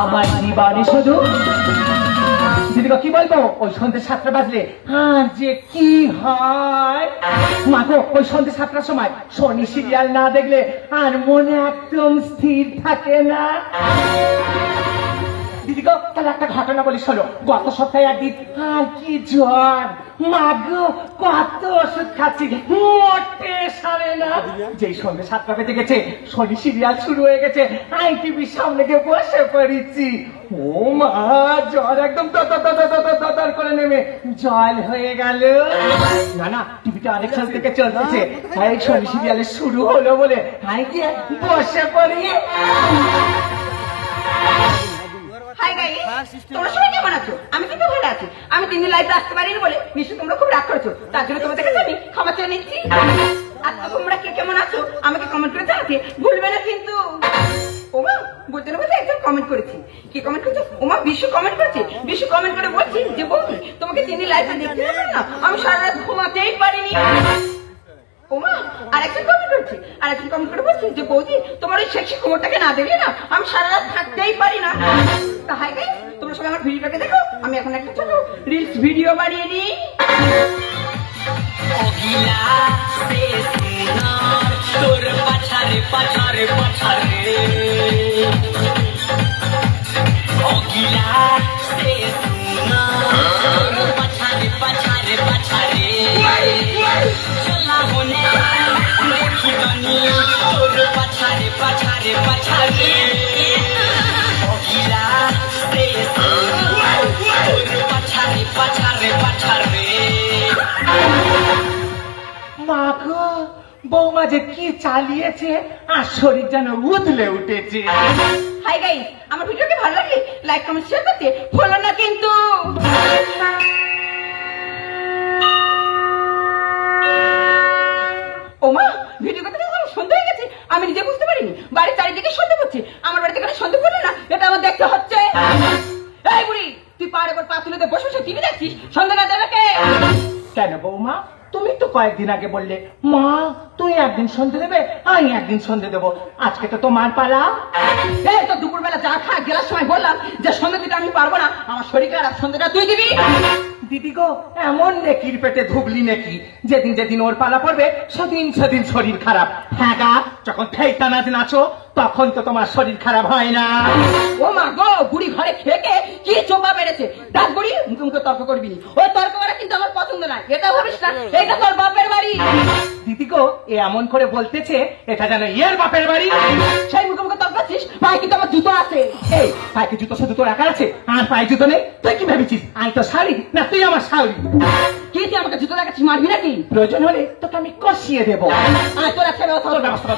আমার জীবনে শুধু দিদিগো কি বলবো ওই সন্ধ্যে 7টা বাজলে আর যে কি হয় মাগো ওই সন্ধ্যে 7টার সময় শনি সিরিয়াল না দেখলে আর মনে একদম স্থির থাকে না দিদিগো তাহলে একটা ঘটনা বলি শোনো গত সপ্তাহে একদিন আর কি জ্বর মাগো কত ওষুধ খাচ্ছি মোটে সারে না যেই সন্ধ্যে 7টা বেজে গেছে শনি সিরিয়াল শুরু হয়ে গেছে আমি টিভির সামনে গিয়ে বসে পড়েছি ও মা জ্বর একদম তর করে নেমে জল হয়ে গেল না না টিভিটা অনেক সাল থেকে চলতেছে এই শনি সিরিয়ালে শুরু হলো বলে আমি গিয়ে বসে পড়ি হাই গাইস তোমরা সবাই কেমন আছো আমি কিন্তু ভালো আছি আমি 3 দিন লাইভে আসতে পারিনি বলে নিশ্চয়ই তোমরা খুব রাগ করেছো তার জন্য তোমাদের কাছে আমি ক্ষমা চেয়ে নিচ্ছি আর তোমরা কে কেমন আছো আমাকে কমেন্ট করে জানাতে ভুলবে না কিন্তু ওমা বলতে না বলতে একজন কমেন্ট করেছি কি কমেন্ট করেছে ওমা বিশ্ব কমেন্ট করেছে বিশ্ব কমেন্ট করে বলছি যে বৌদি তোমাকে 3 দিন লাইভে দেখতে পারলাম না আমি সারা রাত ঘুমাতেই পারিনি ওমা আরেকজন কমেন্ট করেছে আরেকজন কমেন্ট করে বলছি যে বৌদি তোমার ওই সেক্সি কোমরটাকে না দেবে না আমি সারা রাত থাকতেই পারি না তা হাই গাইস তোমরা সবাই আমার ভিডিওটাকে দেখো আমি এখন একটা ছোট রিলস ভিডিও বানিয়ে নিই তোর পাছারে পাছারে পাছারে অগিলা সে সুনা তোর পাছারে পাছারে পাছারে চলা মনে দেখি বানি তোর পাছারে পাছারে পাছারে অগিলা সে সুনা তোর পাছারে পাছারে পাছারে মাগো বৌমা যে কি চালিয়েছে আর শরীর যেন উতলে উঠেছে হাই গাইস আমার ভিডিওটি ভালো লাগলে লাইক কমেন্ট শেয়ার করতে ভুলো না কিন্তু ওমা ভিডিও করতে আমার সন্দেহ হয়ে গেছে আমি নিজে বুঝতে পারিনি বাড়ির চারিদিকে সন্দেহ করছে আমার বাড়িতে কোনো সন্দেহ করলে না এটা আমার দেখতে হচ্ছে এই বুড়ি তুই পাড়ে পা তুলে বসে বসে টিভি দেখছিস সন্দেহ না দেবে কে কেন বৌমা তুমি তো কয়েকদিন আগে বললে মা তুই একদিন সন্ধে দেবে আমি একদিন সন্ধে দেবো আজকে তো তোমার পালা এই তো দুপুরবেলা চা খা গেলার সময় বললাম যে সন্ধে দিতে আমি পারবো না আমার শরীর খারাপ সন্ধ্যেটা তুই দিবি দিদি গো এমন নেকির পেটে ধুবলি নেকি যেদিন যেদিন ওর পালা পড়বে সেদিন সেদিন শরীর খারাপ হ্যাঁ গা যখন ফেইটা নাচ নাচো তখন তো তোমার শরীর খারাপ হয় না ও মা গো বুড়ি ঘরে খেয়ে কি চোপা বেড়েছে ডাক বুড়ি মুখে মুখে তর্ক করবি ওই তর্ক করা কিন্তু আমার পছন্দ না এটা ভাবিস না এটা তোর বাপের বাড়ি দিদি গো এ এমন করে বলতেছে এটা যেন এর বাপের বাড়ি সেই মুখে মুখে তর্ক করছিস পায়ে কিন্তু আমার জুতো আছে এই পায়ে জুতো শুধু তোর একা আছে আর পায়ে জুতো নেই তুই কি ভেবেছিস আমি তো শাড়ি না তুই আমার শাড়ি কি তুই আমাকে জুতো লাগাচ্ছিস মারবি নাকি প্রয়োজন হলে তোকে আমি কষিয়ে দেবো তোর একটা ব্যবস্থা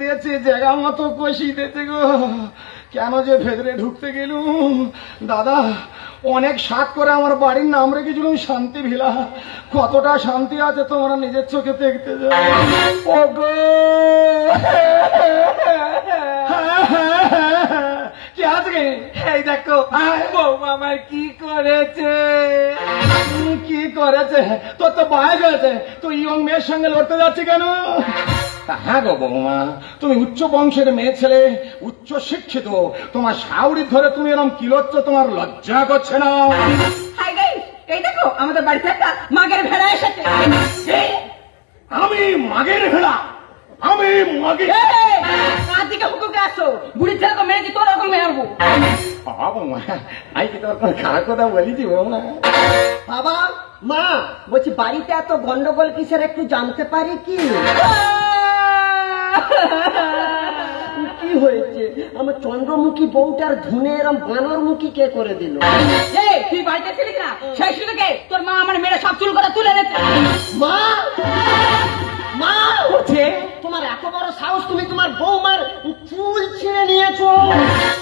দেছে জায়গা মতো কষি দেছে গো কেন যে ভেতরে ঢুকতে গেলুম দাদা অনেক সাত করে আমার বাড়ির নাম রেখেছিলাম শান্তি ভিলা কতটা শান্তি আছে তোমরা নিজের চোখে দেখতে যাও ও গো কি আজকে এই দেখো বৌমা আমার কি করেছে কি করেছে তোর তো বয়স হয়েছে তুই ইয়ং মেয়ের সঙ্গে লড়তে যাচ্ছি কেন হ্যাঁ গো বৌমা তুমি উচ্চ বংশের মেয়ে ছেলে উচ্চ শিক্ষিত তোমার শাউরি ধরে তুমি এরকম কি লড়ছ তোমার লজ্জা করছে না হাই গাইস এই দেখো আমাদের বাড়িতে একটা মাগের ভেড়া এসেছে আমি মাগের ভেড়া আমি মাগে কার দিকে হুকুকে আসো বুড়ির ছেলে তো মেরেছি তোর ওরকম মেরবো বৌমা আমি কি তোর কোনো খারাপ কথা বলেছি বৌমা বাবা মা বলছি বাড়িতে এত গন্ডগোল কিসের একটু জানতে পারি কি কি কি হয়েছে? আমার চন্দ্রমুখী বউটার ধুনে এরম বানরমুখী কে করে দিল? এই তুই বাড়িতে ছিলিস না? সেই সুযোগে তোর মা আমার মেরে সব চুল করে তুলে এনেছে। মা, মা, কোচে তোমার এত বড় সাহস, তুমি তোমার বৌমার চুল ছিঁড়ে নিয়েছো?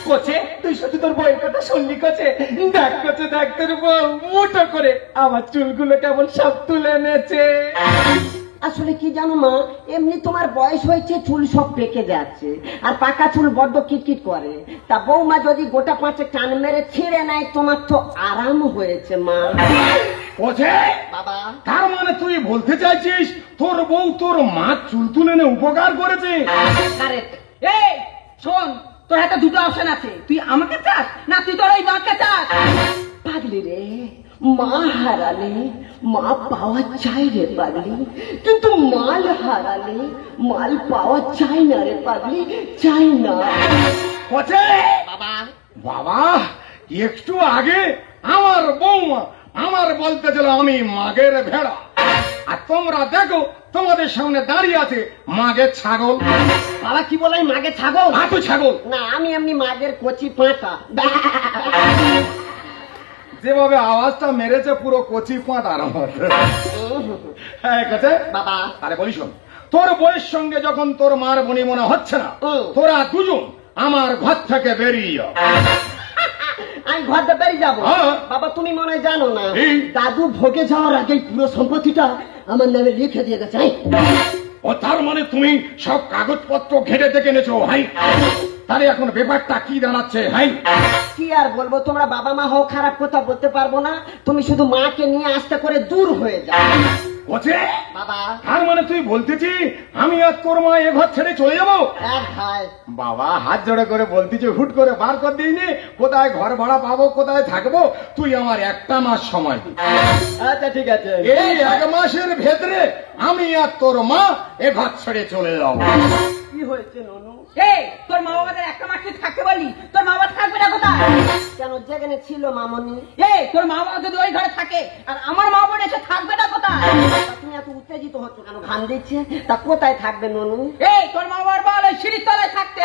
কোচে তুই শুধু তোর বউয়ের কথা শুনলি কোচে? দেখ কোচে, দেখ তোর বউ মুঠো করে আমার চুলগুলো কেমন সব তুলে এনেছে। আসলে কি জানো মা, এমনি তোমার বয়স হয়েছে, চুল সব পেকে যাচ্ছে, আর পাকা চুল বড্ড কিটকিট করে। তা বৌমা যদি গোটা পাঁচে টান মেরে ছিঁড়ে নেয়, তোমার তো আরাম হয়েছে মা। কোচে, বাবা, তার মানে তুই বলতে চাইছিস তোর বউ তোর মা চুল তুলে এনে উপকার করেছে? কারেক্ট। এই শোন, তোর হাতে দুটো অপশন আছে, তুই আমাকে চাস না তুই তোর ওই মাকে চাস। পাগলি রে, মা হারালে মা পাওয়া চাই রে পাগলি, কিন্তু মাল হারালে মাল পাওয়া চাই না রে পাগলি, চাই না। কোচে, বাবা, বাবা একটু আগে আমার বৌমা আমার বলতে ছিল আমি মাগের ভেড়া, আর তোমরা দেখো তোমাদের সামনে দাঁড়িয়ে আছে মাগের ছাগল। বাবা কি বলে মাগে ছাগল? আতো ছাগল না, আমি এমনি মাগের কচি পাঁটা। যেভাবে আওয়াজটা মেরেছে পুরো কচি পাঁট আরম্ভ। হ্যাঁ কোচে বাবা, আরে বলি শোন, তোর বইয়ের সঙ্গে যখন তোর মার বনি মনে হচ্ছে না, হুম। তোরা দুজন আমার ঘর থেকে বেরিয়ে যাও। আমি ঘরটা বেরিয়ে যাবো? হ্যাঁ। বাবা তুমি মনে হয় জানো না, এই। দাদু ভোগে যাওয়ার আগে পুরো সম্পত্তিটা আমার নামে লিখে দিয়ে গেছে। ও তার মানে তুমি সব কাগজপত্র ঘেটে দেখে এনেছো ভাই? তাহলে এখন ব্যাপারটা কি দাঁড়াচ্ছে ভাই? কি আর বলবো, তোমরা বাবা মা হও, খারাপ কথা বলতে পারবো না, তুমি শুধু মাকে নিয়ে আস্তে করে দূর হয়ে যাও। ওছে বাবা, তার মানে তুই বলতেছি আমি আর তোর মা এ ঘর ছেড়ে চলে যাবো? এক ভাই, বাবা হাত জোড়ে করে বলতেছি, হুট করে বার করে দিইনি, কোথায় ঘর ভাড়া পাবো, কোথায় থাকবো, তুই আমার একটা মাস সময় দে। আচ্ছা ঠিক আছে। এই এক মাসের ভেতরে আমি আর তোর মা এ ঘর ছেড়ে চলে যাবো। কি হয়েছে ননু? এই তোর মা বাবাদের একটা মাস তুই থাকতে বললি, তোর মা বাবা থাকবে না কোথায়? কেন, যেখানে ছিল মামনি? এই তোর মা বাবা যদি ওই ঘরে থাকে আর আমার মা বোন এসে থাকবে না কোথায়? তা তুমি এত উত্তেজিত হচ্ছ কেন? ঘাম দিচ্ছে, তা কোথায় থাকবে ননু? এই তোর মা বাবার বল ওই সিঁড়ির তলায় থাকতে।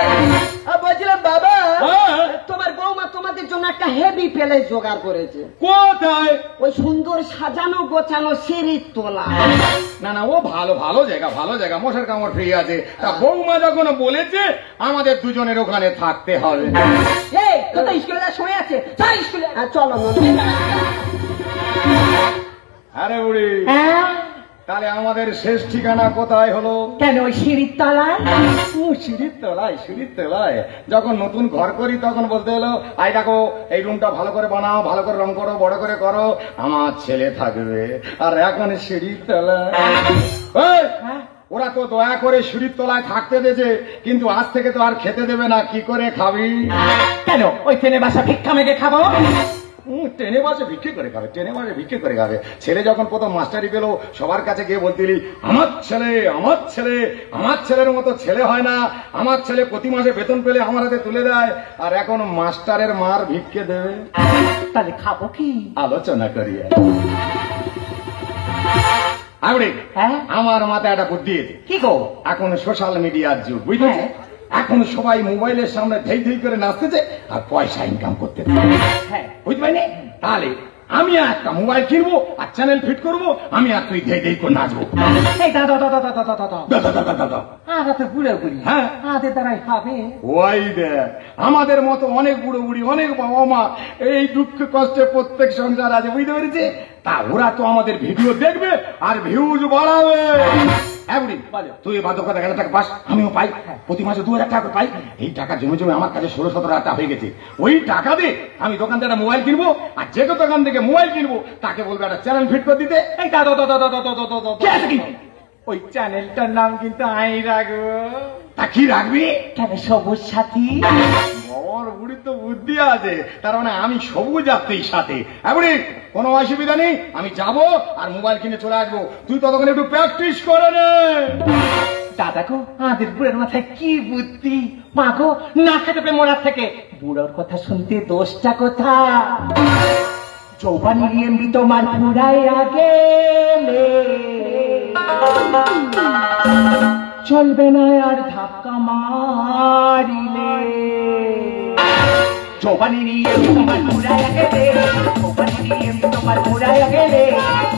বলছিলাম বাবা, হ্যাঁ? তোমার বৌমা তোমাদের জন্য একটা হেভি প্যালেস জোগাড় করেছে, কোথায়? ওই সুন্দর সাজানো গোছানো সিঁড়ির তোলা। না না, ও ভালো ভালো জায়গা, ভালো জায়গা, মশার কামড় ফ্রি আছে। তা বৌমা যখন বলেছে আমাদের দুজনের ওখানে থাকতে হবে। এই তোর তো স্কুলে যাওয়ার সময় আছে, চল স্কুলে। চলো ননু। আরে বুড়ি, হ্যাঁ তাহলে আমাদের শেষ ঠিকানা কোথায় হলো? কেন ওই সিঁড়ির তলায়? ও সিঁড়ির তলায়, সিঁড়ির তলায়। যখন নতুন ঘর করি তখন বলতে হলো, আই দেখো এই রুমটা ভালো করে বানাও, ভালো করে রং করো, বড় করে করো, আমার ছেলে থাকবে। আর এখন সিঁড়ির তলায়। এই, হ্যাঁ? ওরা তো দয়া করে সিঁড়ির তলায় থাকতে দিয়েছে, কিন্তু আজ থেকে তো আর খেতে দেবে না, কি করে খাবি? কেন ওই ট্রেনে বাসা ভিক্ষা মেঘে খাবো? ট্রেনে বাসে ভিক্ষে করে খাবে, ট্রেনে বাসে ভিক্ষে করে খাবে। ছেলে যখন প্রথম মাস্টারি পেলো সবার কাছে গিয়ে বলতিলি, আমার ছেলে, আমার ছেলে, আমার ছেলের মতো ছেলে হয় না, আমার ছেলে প্রতি মাসে বেতন পেলে আমার হাতে তুলে দেয়, আর এখন মাস্টারের মার ভিক্ষে দেবে। তাহলে খাবো কি? আলোচনা করি। আরে হ্যাঁ? আমার মাথায় একটা বুদ্ধি এসেছে। কি গো? এখন সোশ্যাল মিডিয়ার যুগ, বুঝলি? হ্যাঁ। এখন সবাই মোবাইলের সামনে ধেই ধেই করে নাচতেছে আর পয়সা ইনকাম করতে। হ্যাঁ। বুঝতে পারিনি? তাহলে আমি একটা মোবাইল কিনবো আর চ্যানেল ফিট করবো, আমি আর তুই ধেই ধেই করে নাচবো। এই দাদা দাদা দাদা দাদা দাদা, দাদা দাদা দাদা, আমরা তো বুড়ো বুড়ি, হ্যাঁ। আমাদের দ্বারাই হবে? ওই দেখ, আমাদের মতো অনেক বুড়ো বুড়ি, অনেক বাবা মা এই দুঃখ কষ্টে প্রত্যেক সংসার আছে, বুঝতে পেরেছি? তা ওরা তো আমাদের ভিডিও দেখবে আর ভিউজ বাড়াবে। হ্যাঁ বুড়ি, তুই বাধ্যকতা 1,000 টাকা পাস, আমিও পাই, প্রতি মাসে 2,000 টাকা পাই। এই টাকা জমে জমে আমার কাছে 16-17 টাকা হয়ে গেছে। ওই টাকা দিয়ে আমি দোকান থেকে একটা মোবাইল কিনবো, আর যে দোকান থেকে মোবাইল কিনবো তাকে বলবো একটা চ্যানেল ফিট করে দিতে। এই দাদা দাদা দাদা দাদা দাদা, কে আছে কি? ওই চ্যানেলটার নাম কিন্তু আই রাখবো। তা কি রাখবি? কেন, সবুজ সাথী। বর বুড়ি তো বুদ্ধি আছে, তার মানে আমি সবুজ যাত্রী সাথে। হ্যাঁ বুড়ি, কোনো অসুবিধা নেই, আমি যাবো আর মোবাইল কিনে চলে আসবো, তুই ততক্ষণ একটু প্র্যাকটিস করে নে। দাদা গো, আমাদের বুড়োর মাথায় কি বুদ্ধি! মা গো, না খেতে মরার থেকে বুড়োর কথা শুনতে দোষটা কোথা? যৌবনের এমনি তোমার ফুরাইয়া গেলে চলবে না আর ধাক্কা মারিলে জবানি নিয়ে তোমার ঘুরাইয়া গেলে জবানি নিয়ে তোমার ঘুরাইয়া গেলে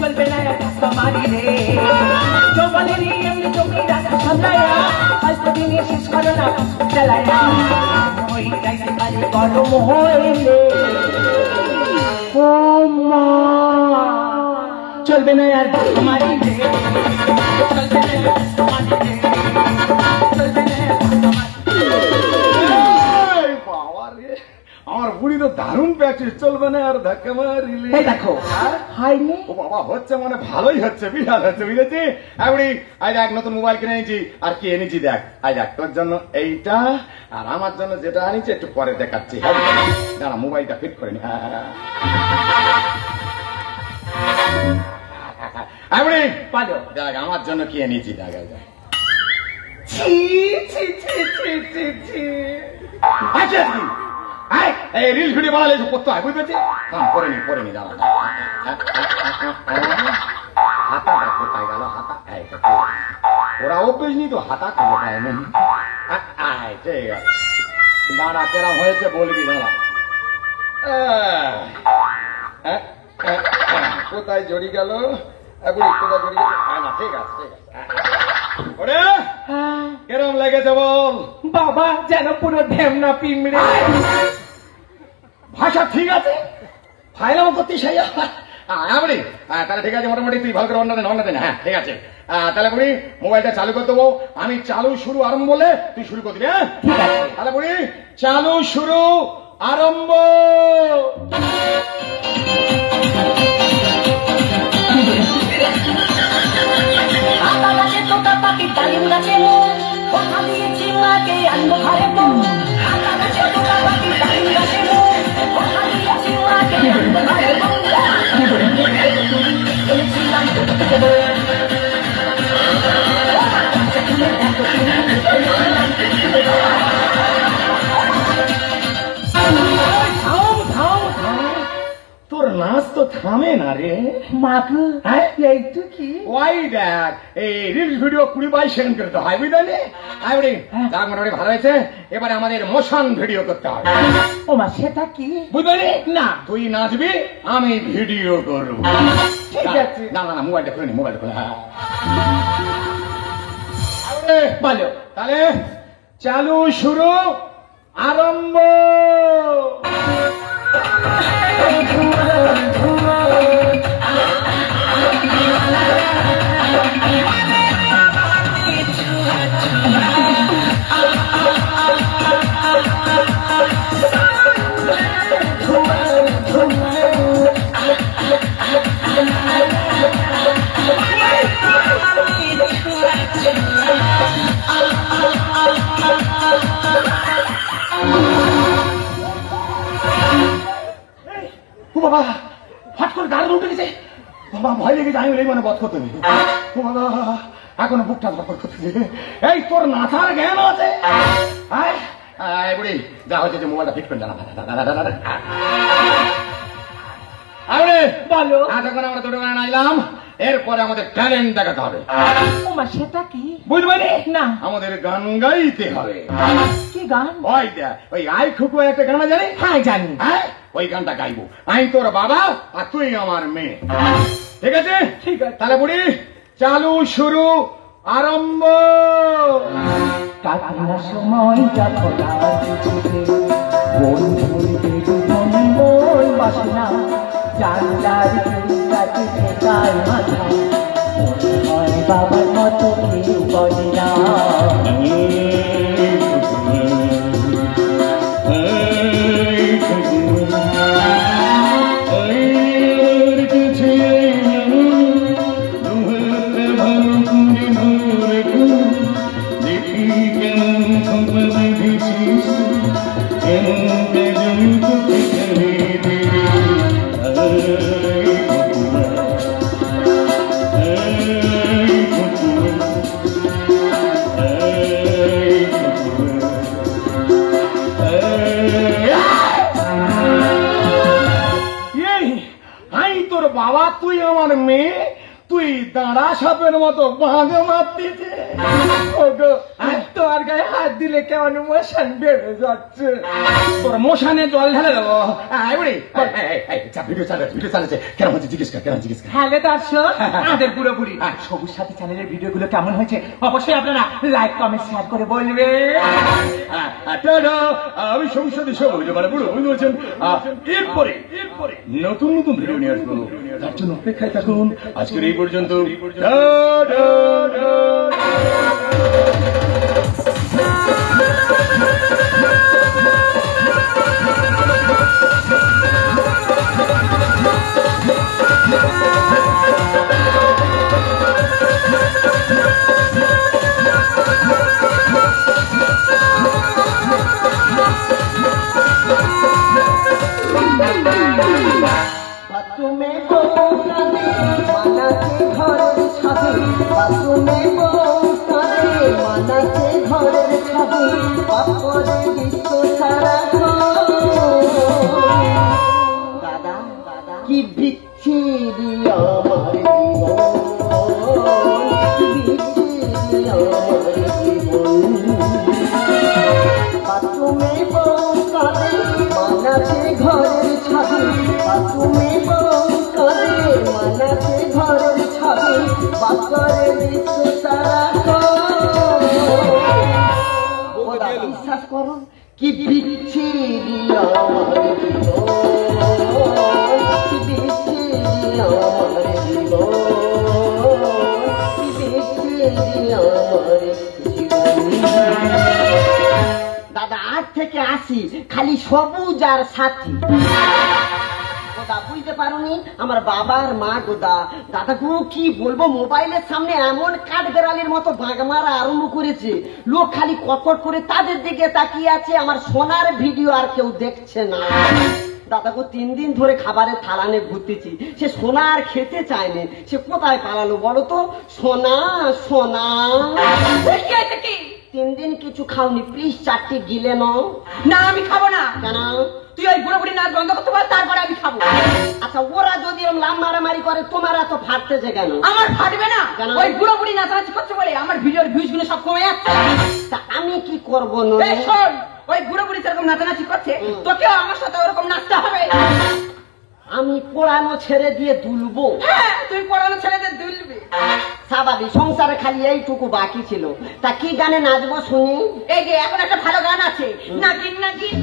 চলবে না আর ধাক্কা মারিলে জবানি নিয়ে তুমি রাখা সামলাইয়া অল্প দিনে শেষ করো না চালাইয়া ওই যাইতে পারে গরম হইলে ও মা চলবে না আর ধাক্কা মারিলে চলবে না আর ধাক্কা মারিলে চলবে না আর ধাক্কা মারিলে বাবা রে, আমার বুড়ি তো দারুণ প্র্যাকটিস, চলবে না আর ধাক্কা মারিলে। এই দেখো হয়নি ও বাবা, হচ্ছে মানে ভালোই হচ্ছে, বিশাল হচ্ছে, বুঝেছি? বুড়ি আই দেখ, নতুন মোবাইল কিনে এনেছি, আর কি এনেছি দেখ। আই দেখ, তোর জন্য এইটা, আর আমার জন্য যেটা আনিছি একটু পরে দেখাচ্ছি। দাঁড়া, মোবাইলটা ফিট করে নি। বুড়ি পালো দেখ আমার জন্য কি এনেছি, দেখ দেখ। ছি ছি ছি ছি ছি ছি আচ্ছা কি এই রিল ভিডিও বানালে এসব করতে হয়, বুঝতে পারছি? পরে নি দাঁড়া। হাতাটা কোথায় গেল? হাতা ওরা অভ্যেস নি তো, হাতা খুঁজে পায় না। ঠিক আছে, দাঁড়া, কেরাম হয়েছে বলবি, দাঁড়া। কোথায় জড়ি গেল? কোথায় জড়ি গেল? না, ঠিক আছে ঠিক আছে। ওরে কেরম লেগেছে বল? বাবা যেন পুরো ঢেমনা পিমড়ে। ভাষা ঠিক আছে, ফাইলাম করতে সেই বুড়ি। তাহলে ঠিক আছে, মোটামুটি তুই ভালো করে অন্য দেন। হ্যাঁ ঠিক আছে, তাহলে বুড়ি মোবাইলটা চালু করে দেবো আমি। চালু শুরু আরম্ভ বলে তুই শুরু করে দিবি। হ্যাঁ ঠিক আছে। তাহলে বুড়ি চালু শুরু আরম্ভ। আকাশে তোতা পাখি ডালিম গাছে মন কথা দিয়েছি মাকে আনবো ঘরে মন আকাশে তোতা পাখি ডালিম গাছে মন কথা দিয়েছি মাকে আনবো ঘরে মন এনেছিলাম তোর নাচ তো থামে না রে। মাগো হ্যাঁ? এইটু কি ওই দেখ, এই রিলস ভিডিও 20-22 সেকেন্ড করতে হয়, বুঝলি? বুড়ি যাক, মোটামুটি ভালো হয়েছে। এবারে আমাদের মোশন ভিডিও করতে হবে, ও মা সেটা কি বুঝলি? না তুই নাচবি, আমি ভিডিও করবো। ঠিক আছে। না না না, মোবাইলটা খুলে নি, মোবাইলটা খুলে। হ্যাঁ বলো তাহলে চালু শুরু আরম্ভ। ও বাবা, হট করে দাঁড়ানো উঠে গেছে। বাবা ভয় লেগেছে, আমি মানে বধ করতে নেই। ও বাবা, এখনো বুকটা ধরপড় করতেছে। এই তোর নাচার জ্ঞান আছে? বুড়ি যা হচ্ছে যে মোবাইলটা ফিট করে জানা। বলো যখন আমরা দুটো গান নাইলাম, এরপরে আমাদের ট্যালেন্ট দেখাতে হবে, ও মা সেটা কি বুঝবে না আমাদের গান গাইতে হবে। কি গান ওই দেখ, ওই আই খুকু একটা গান জানি। হ্যাঁ জানি হ্যাঁ, ওই গানটা গাইবো। আমি তোর বাবা আর তুই আমার মেয়ে, ঠিক আছে? ঠিক আছে। তাহলে বুড়ি চালু শুরু আরম্ভ। কাটার সময় যখন মন বাসনা জানলার কাছে ঠেকায় মাথা মনে হয় বাবার মতো কেউ বলে না বাবা তুই আমার মেয়ে, তুই দাঁড়া সাপের মতো বাঁধ মারতেছে। ওগো তোর গায়ে হাত দিলে কেমন মোশন বেড়ে যাচ্ছে। তোর মশানে জল ঢেলে দেবো। ভিডিও চালাচ্ছে কেমন হচ্ছে জিজ্ঞেস কর, কেমন জিজ্ঞেস কর। হ্যালো দর্শক, আমাদের পুরোপুরি সবুজ সাথী চ্যানেলের ভিডিওগুলো কেমন হয়েছে অবশ্যই আপনারা লাইক কমেন্ট শেয়ার করে বলবেন। আমি সংসদে সবুজ মানে বুড়ো বুঝতে পারছেন। এরপরে নতুন নতুন ভিডিও নিয়ে আসবো, তার জন্য অপেক্ষায় থাকুন। আজকের এই পর্যন্ত। বাথরুমে বউ কাঁদে মানাতে ঘরের ছাদে, বাথরুমে বউ কাঁদে মানাতে ঘরের ছাদে, বাপরে বিশ্ব সারা দাদা কি বিচ্ছিরি আমার জীবন, বিচ্ছিরি আমার জীবন। বাথরুমে বউ কাঁদে মানাতে ঘরের ছাদে, বাথরুমে বউ কাঁদে মানাতে ঘরের ছাদে, বাপরে বিশ্ব সারা বিশ্বাস করো কি বিচ্ছিরি আমার জীবন, কি বিচ্ছিরি আমার জীবন, কি বিচ্ছিরি আমার জীবন। দাদা আজ থেকে আসি খালি সবুজ আর সাথী। গোদা বুঝতে পারোনি আমার বাবার মা গোদা। দাদা গো কি বলবো, মোবাইলের সামনে এমন কাঠ বেড়ালের মতো বাঘ মারা আরম্ভ করেছে, লোক খালি কপট করে তাদের দিকে তাকিয়ে আছে, আমার সোনার ভিডিও আর কেউ দেখছে না। দাদা গো 3 দিন ধরে খাবারের থালানে ঘুরতেছি, সে সোনা আর খেতে চায়নি, সে কোথায় পালালো বলো তো? সোনা সোনা 3 দিন কিছু খাওনি, প্লিজ 4টি গিলে নাও। না আমি খাবো না। কেন? তুই ওই বুড়ো বুড়ি নাচ বন্ধ করতে পার, তারপরে আমি খাবো। আচ্ছা ওরা যদি এরকম লাম মারামারি করে তোমার এত ফাটতেছে কেন? আমার ফাটবে না, কেন? ওই বুড়ো বুড়ি নাচানাচি করছে বলে আমার ভিডিওর ভিউজ গুলো সব কমে যাচ্ছে। তা আমি কি করবো? এই শোন, ওই বুড়ো বুড়ি যেরকম নাচানাচি করছে তোকেও আমার সাথে ওরকম নাচতে হবে। আমি পড়ানো ছেড়ে দিয়ে দুলবো? হ্যাঁ তুই পড়ানো ছেলেদের দুলবি। স্বাভাবিক, সংসারে খালি এইটুকু বাকি ছিল। তা কি গানে নাচবো শুনি? এই যে এখন একটা ভালো গান আছে, নাগিন নাগিন।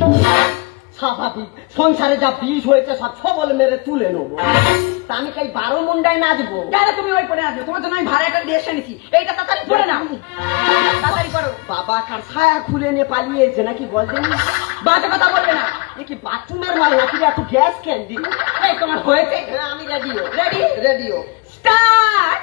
স্বাভাবিক, সংসারে যা বিষ হয়েছে সব ছবল মেরে তুলে নেবো। তা আমি কাই 12 মুন্ডায় নাচবো? কেন তুমি ওই পড়ে নাচবে? তোমার জন্য আমি ভাড়া একটা দিয়ে এসে নিছি, এইটা তাড়াতাড়ি পড়ে নাও, তাড়াতাড়ি করো। বাবা কার ছায়া খুলে নিয়ে পালিয়েছে নাকি বলতেন? বাজে কথা বলবে না। এ কি বাথরুমের মাল নাকি? এত গ্যাস ক্যান্ডি? এই তোমার হয়েছে? হ্যাঁ আমি রেডিও। রেডি? Radio start.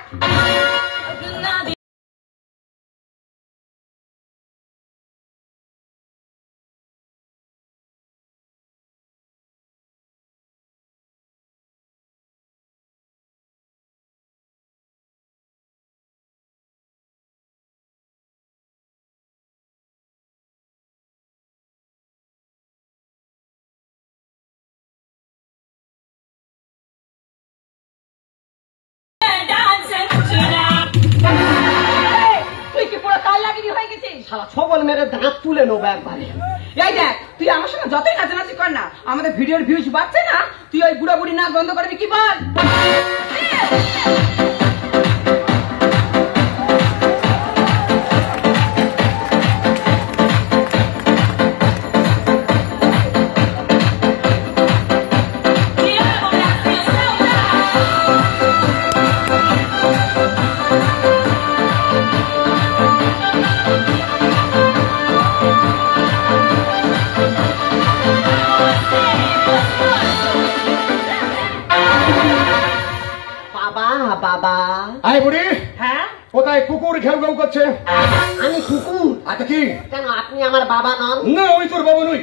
তুই কি পুরো কাল লাগিয়ে হয়ে গেছিস? সারা ছবল মেরে দাঁত তুলে নেবো একবারে। এই দেখ, তুই আমার সঙ্গে যতই নাচানাচি কর না, আমাদের ভিডিওর ভিউজ বাড়ছে না। তুই ওই বুড়া বুড়ি নাচ বন্ধ করবি কি বল? বাবা বাবা। আয় বুড়ি, হ্যাঁ কোথায় কুকুর ঘেউ ঘেউ করছে? আমি কুকুর? আচ্ছা কি? কেন আপনি আমার বাবা নন? না আমি তোর বাবা নই,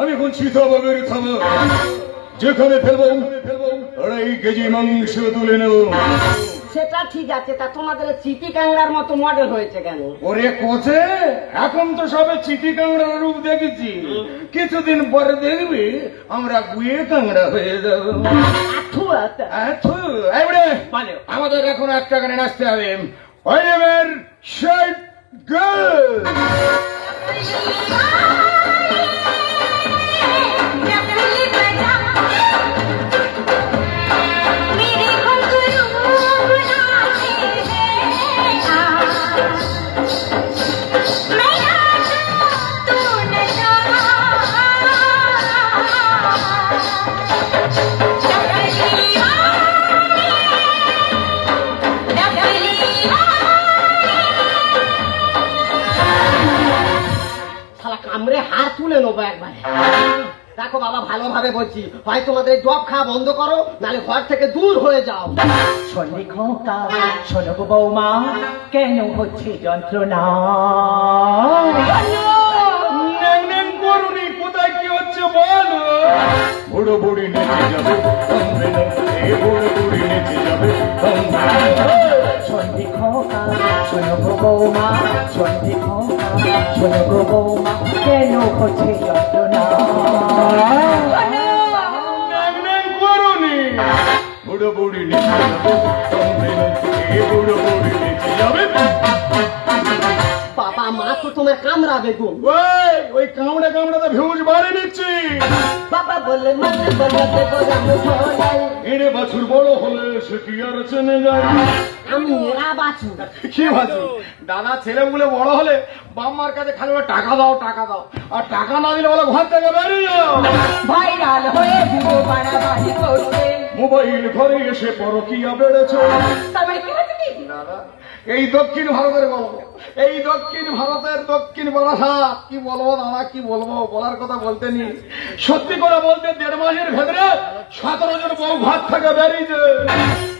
আমি বলছি তো বাবার থামা। যেখানে ফেলবো 2.5 কেজি মাংস তুলে নেব। সেটা ঠিক আছে, তা তোমাদের চিটি কাংড়ার মতো মডেল হয়েছে কেন? ওরে কোচে, এখন তো সবে চিঠি কাংড়ার রূপ দেখেছি, কিছুদিন পরে দেখবি আমরা গুয়ে কাংড়া হয়ে যাবো। আঠু আতা। আমাদের এখন একটা গানে নাচতে হবে, Oliver Shirt Girl! কামড়ে হাত তুলে নেবো একবারে। দেখো বাবা, ভালোভাবে বলছি, হয় তোমাদের জব খাওয়া বন্ধ করো, নাহলে ঘর থেকে দূর হয়ে যাও। শোনে খোকা, শোনো গো বৌমা, কেন হচ্ছে যন্ত্রণা? করুনি, কোথায় কি হচ্ছে বলো? বুড়ো বুড়ি নেচে যাবে, থামবে না, এ বুড়ো বুড়ি নেচে যাবে, থামবে না। শোনে খোকা, শোনো গো বৌমা, শোনে খোকা, শোনো গো বৌমা, কেন হচ্ছে যন্ত্রণা? করুনি, বুড়ো বুড়ি নেচে যাবে, থামবে না, এ বুড়ো বুড়ি নেচে যাবে। বাবা, মা তো তোমার কামড়াবে গো। ওই কামড়ে কামড়াতে ভিউজ বাড়ি দিচ্ছি। বাবা বললে মাঝে বলতে গোরানো ভোলাই, এড়ে বাছুর বড় হলে সে কি আর চেনে যায়? আমি এরা বাছু। কি বাছুর? দাদা ছেলে বলে বড় হলে বাম্মার কাছে খালি বলে টাকা দাও, টাকা দাও, আর টাকা না দিলে বলে ঘর থেকে বেরিয়ে যাও। ভাইরাল হয়ে বুড়ো বাড়াবাড়ি করছে। মোবাইল ঘরে এসে পরকিয়া বেড়েছে। তবে কি হচ্ছে কি? দাদা, এই দক্ষিণ ভারতের গল্প, এই দক্ষিণ ভারতের দক্ষিণ বারাসাত। কি বলবো দাদা, কি বলবো, বলার কথা বলতে নি। সত্যি করে বলতে 1.5 মাসের ভেতরে 17 জন বউ ঘর থেকে বেরিয়েছে।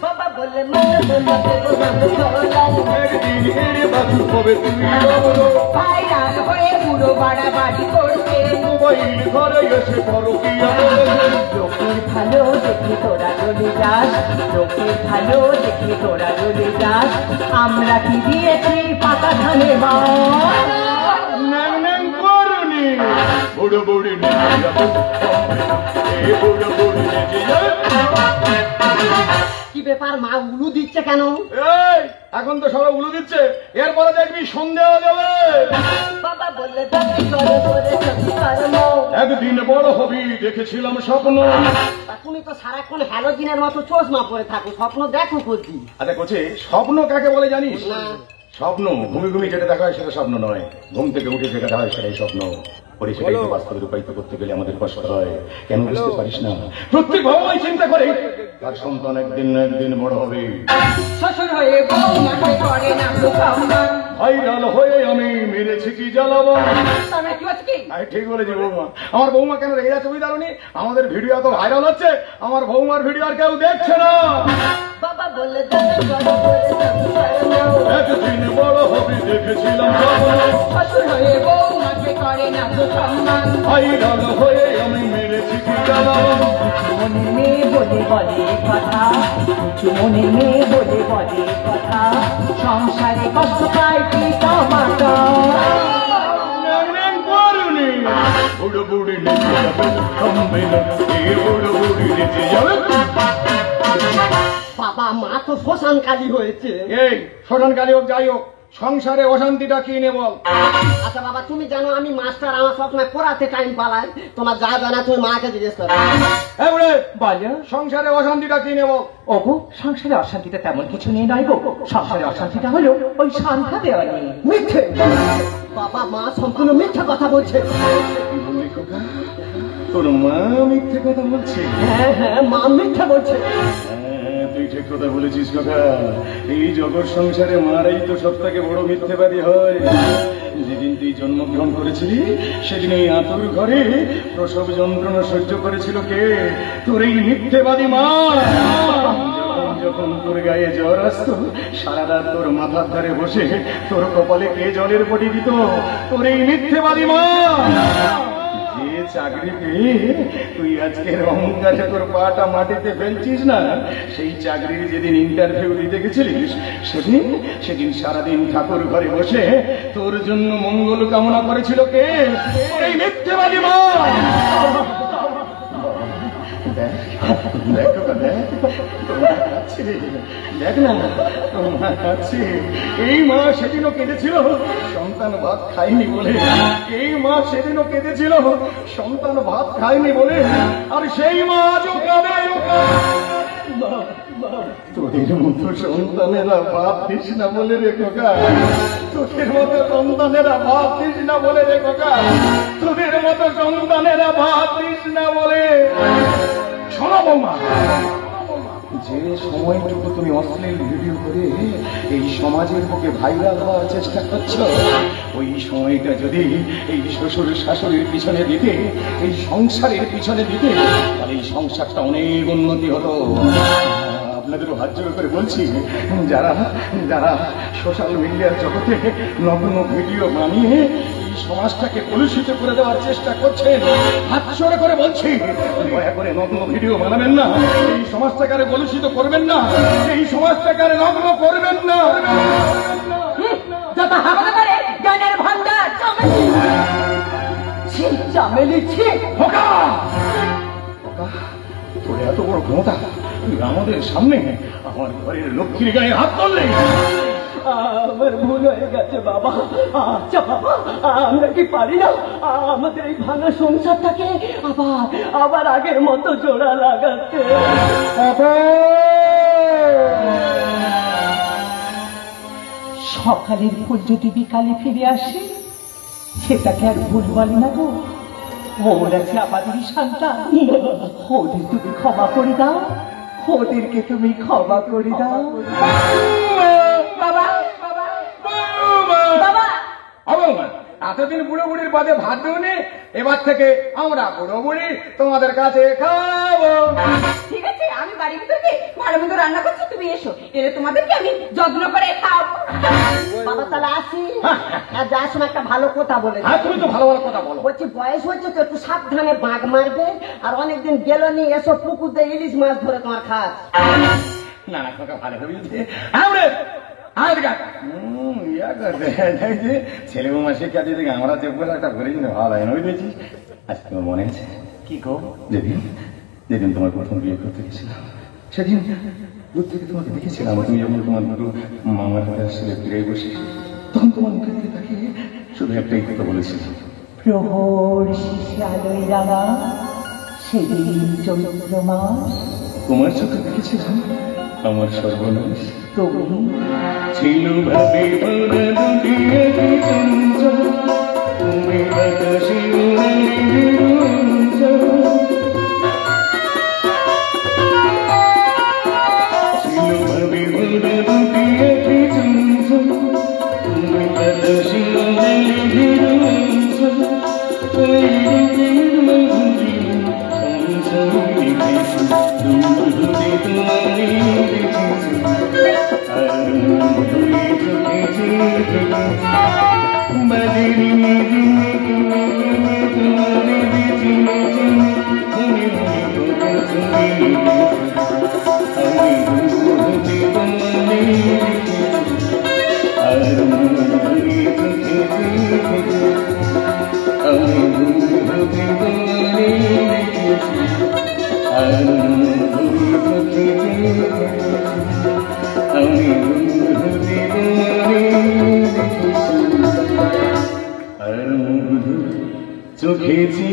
বাবা বললে মাঝে বলতে গোরানো ভোলাই, একদিন এড়ে বাছুর হবে তুমি বলো। ভাইরাল হয়ে বুড়ো বাড়াবাড়ি করছে। মোবাইল ঘরে এসে পরকিয়া বেড়েছে। লোকের ভালো দেখে তোরা চলে যাস, লোকের ভালো দেখে তোরা চলে যাস, আমরা কি দিয়েছি পাকা ধানে বাস? ন্যাং ন্যাং করুনি, বুড়ো বুড়ি নেচে যাবে, এ বুড়ো বুড়ি নেচে যাবে। কি ব্যাপার, মা উলু দিচ্ছে কেন? এই, এখন তো সবাই উলু দিচ্ছে, এরপরে দেখবি সন্দেহ যাবে। বাবা বললে দাদি করে করে সত্যি কর্ম। একদিন বড় হবি দেখেছিলাম স্বপ্ন। তা তুমি তো সারাক্ষণ হ্যালোজিনের মতো চশমা পরে থাকো, স্বপ্ন দেখো করছি। আচ্ছা কোচে, স্বপ্ন কাকে বলে জানিস? না। স্বপ্ন ঘুমি ঘুমি যেটা দেখা হয় সেটা স্বপ্ন নয়, ঘুম থেকে উঠে যেটা দেখা হয় সেটাই স্বপ্ন। পরে সেটাই তো বাস্তবে রূপায়িত করতে গেলে আমাদের কষ্ট হয়। কেন বুঝতে পারিস না? প্রত্যেক বাবা চিন্তা করে তার সন্তান একদিন না একদিন বড় হবে। শ্বশুর হয়ে বৌমাকে করে না তো সম্মান। ভাইরাল হয়ে আমি মেরেছি কি জ্বালাবো। তবে কি হচ্ছে কি? আমি ঠিক বলেছি বৌমা। আমার বৌমা কেন রেগে যাচ্ছে বুঝতে পারোনি? আমাদের ভিডিও এত ভাইরাল হচ্ছে, আমার বৌমার ভিডিও আর কেউ দেখছে না। বাবা বললে দাদি করে করে সত্যি কর্ম। একদিন বড় হবে দেখেছিলাম স্বপ্ন। শ্বশুর হয়ে বৌমাকে করে না তো সম্মান। ভাইরাল হয়ে আমি মেরেছি কি জ্বালাবো। মনে মেয়ে বলে বলে কথা, কিছু মনে মেয়ে বলে বলে কথা, সংসারে কষ্ট পায় কি টমাটো। বুড়ো বুড়ি নেচে যাবে, থামবে না, এ বুড়ো বুড়ি নেচে যাবে। বাবা, মা তো শ্মশানকালী হয়েছে। এই শ্মশানকালী হোক যাই হোক, সংসারে অশান্তিটা কি নে বল। আচ্ছা বাবা, তুমি জানো আমি মাস্টার, আমার সবসময় পড়াতে টাইম পালাই। তোমার যা জানা তুমি মাকে জিজ্ঞেস করো। হ্যাঁ বুড়ে, বলো সংসারে অশান্তিটা কি নে বল। ওগো, সংসারে অশান্তিটা তেমন কিছু নেই নয় গো। সংসারে অশান্তিটা হলো ওই সন্ধ্যা দেওয়া নিয়ে। মিথ্যে। বাবা, মা সম্পূর্ণ মিথ্যে কথা বলছে। তোর মা মিথ্যে কথা বলছে? হ্যাঁ হ্যাঁ, মা মিথ্যে বলছে। হ্যাঁ, তুই ঠিক কথা বলেছিস কাকা। এই জগৎ সংসারে মারাই তো সব থেকে বড় মিথ্যেবাদী হয়। যেদিন তুই জন্মগ্রহণ করেছিলি সেদিন এই আতুর ঘরে প্রসব যন্ত্রণা সহ্য করেছিল কে? তোর এই মিথ্যেবাদী মা। যখন তোর গায়ে জ্বর আসতো, সারা রাত তোর মাথার ধারে বসে তোর কপালে কে জলের পটি দিত? তোর এই মিথ্যেবাদী মা। যে চাকরি পেয়ে তুই আজকের অহংকারে তোর পাটা মাটিতে ফেলছিস না, সেই চাকরির যেদিন ইন্টারভিউ দিতে গেছিলিস সেদিন সারাদিন ঠাকুর ঘরে বসে তোর জন্য মঙ্গল কামনা করেছিল কে? এই মিথ্যেবাদী মা। দেখ খোকা, দেখ তোর মা কাঁদছে। দেখ না তোর মা কাঁদছে। এই মা সেদিনও কেঁদেছিল সন্তান ভাত খায়নি বলে। এই মা সেদিনও কেঁদেছিল সন্তান ভাত খায়নি বলে। আর সেই মা আজও কাঁদে। তোদের মতো সন্তানেরা ভাত দিস না বলে রে খোকা। তোদের মতো সন্তানেরা ভাত দিস না বলে রে খোকা। তোদের মতো সন্তানেরা ভাত দিস না বলে। শোনো বৌমা, যে সময়টুকু তুমি অশ্লীল ভিডিও করে এই সমাজের বুকে ভাইরাল হওয়ার চেষ্টা করছো, ওই সময়টা যদি এই শ্বশুর শাশুড়ির পিছনে দিতে, এই সংসারের পিছনে দিতে, তাহলে এই সংসারটা অনেক উন্নতি হতো। আপনাদেরও হাত জোড় করে বলছি, যারা যারা সোশ্যাল মিডিয়ার জগতে নগ্ন ভিডিও বানিয়ে এই সমাজটাকে কলুষিত করে দেওয়ার চেষ্টা করছেন, হাত জোড় করে বলছি, দয়া করে নগ্ন ভিডিও বানাবেন না। এই সমাজটাকে আর কলুষিত করবেন না। এই সমাজটাকে আর নগ্ন করবেন না। যত হাতে পারে জ্ঞানের ভান্ডার চামেলি ছি, চামেলি ছি। খোকা, খোকা, তোর এত বড় ক্ষমতা, তুই আমাদের সামনে আমার ঘরের লক্ষ্মীর গায়ে হাত তুললে। আমার ভুল হয়ে গেছে বাবা। আচ্ছা বাবা, আমরা কি পারি না আমাদের এই ভাঙা সংসারটাকে আবার আবার আগের মতো জোড়া লাগাতে? সকালের ফুল যদি বিকালে ফিরে আসে, সেটাকে আর ভুল বলে না গো। ওর আছে আমাদেরই সন্তান। ওদের তুমি ক্ষমা করে দাও, ওদেরকে তুমি ক্ষমা করে দাও। বাবা, বাবা, বাবা। এতদিন বুড়ো বুড়ির বাদে ভাত দেওনি, এবার থেকে আমরা বুড়ো বুড়ি তোমাদের কাছে খাবো। ঠিক আছে, আমি বাড়ির ভিতরে ভালো মন্দ রান্না করছি, তুমি এসো, এলে তোমাদেরকে আমি যত্ন করে খাওয়াবো। বাবা তাহলে আসি। আর যার সময় একটা ভালো কথা বলে, হ্যাঁ, তুমি তো ভালো ভালো কথা বলো। বলছি বয়স হচ্ছে তো একটু সাবধানে বাঘ মারবে। আর অনেকদিন গেল নি, এসো পুকুরে ইলিশ মাছ ধরে তোমার খাস। না না খোকা, ভালো হয়েছে। ছেলে বৌমা শিক্ষা দিয়ে আমরা চেপ করে একটা ঘুরে কিনে ভালো হয় না, বুঝেছিস? আচ্ছা, তোমার মনে আছে কি গো? যেদিন যেদিন তোমার প্রথম বিয়ে করতে গেছিলাম, সেদিন দূর থেকে তোমাকে দেখেছিলাম। তুমি যখন তোমার দুটো মামার কাছে আসলে ফিরে বসে, তখন তোমার মুখের দিকে তাকিয়ে শুধু একটাই কথা বলেছিল, প্রহর শিশে আলোয় রাঙা সেদিন চৈত্র মাস, তোমার চোখে দেখেছিলাম আমার সর্বনাশ। তবু ছিল ভাবে ভরা দুটিয়ে চঞ্চল, তুমি বাতাসে উড়ালে রঞ্চল। ছিল ভাবে ভরা দুটিয়ে চঞ্চল, তুমি বাতাসে উড়ালে রঞ্চল। ওই রঙের মাধুরী চঞ্চল লিখেছি, দূর হতে তোমারে দেখেছি। আর মধুরী চোখেছি বাজেরি দিনে তুমি তোমারে বেঁচে তুমি মনে তুমি আমি দূর হতে তোমারে দেখেছি। আর মধুরী চোখেছি আমি দূর হতে তোমারে দেখেছি। আর মধুরী চোখেছি আমি দূর হতে তোমারে দেখেছি। আর মধুর চোখেছি।